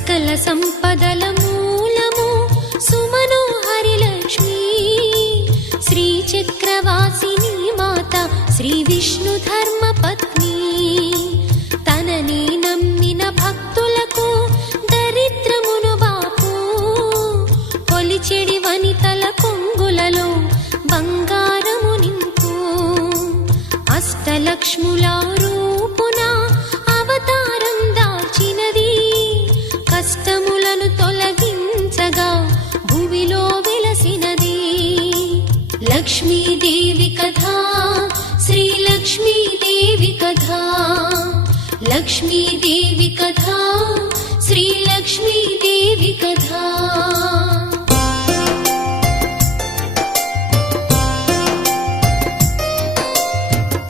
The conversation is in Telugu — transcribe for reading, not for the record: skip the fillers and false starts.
సకల సంపదల మూలము సుమనోహరి లక్ష్మీ శ్రీ చక్రవాసిని మాత శ్రీ విష్ణు ధర్మ పత్ని తనని నమ్మిన భక్తులకు దరిద్రమును బాపు కొలిచెడి వనితల కొంగులలో బంగారము నింపు అష్టలక్ష్ముల రూపున అవతారం దాల్చినది కష్టములను తొలగించగా భూమిలో వెలసినది లక్ష్మీదేవి కథా శ్రీ లక్ష్మీదేవి కథా లక్ష్మీదేవి కథా శ్రీ లక్ష్మీదేవి కథా